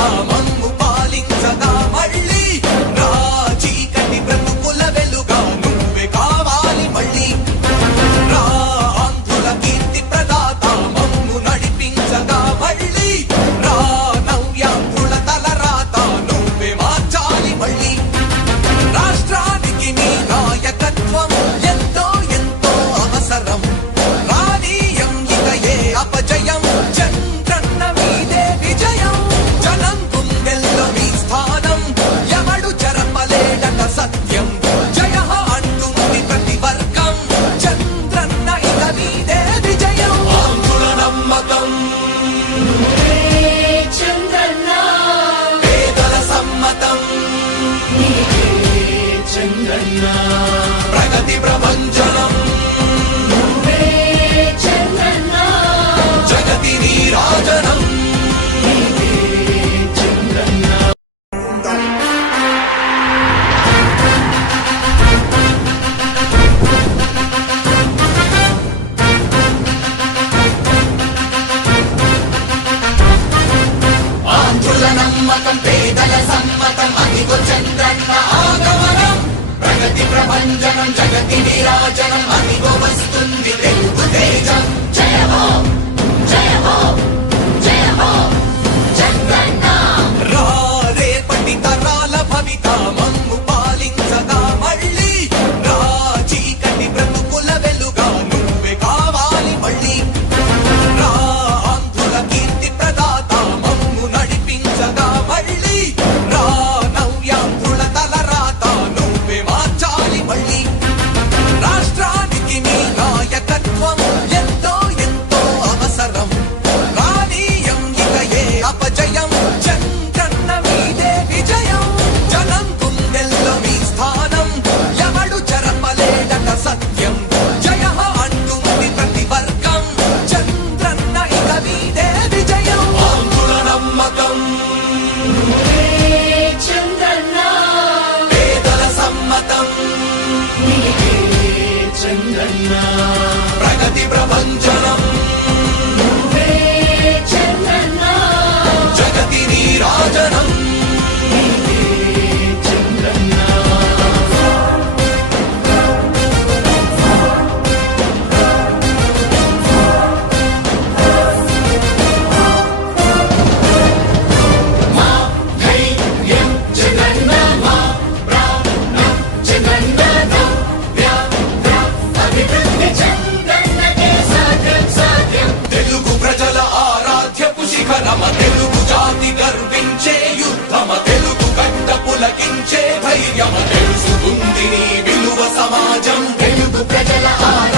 আমন্ত্রণ ప్రగతి ప్రభ bonita mano. ప్రపంచం. ప్రజల ఆరా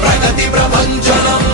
ప్రగతి ప్రభంజనం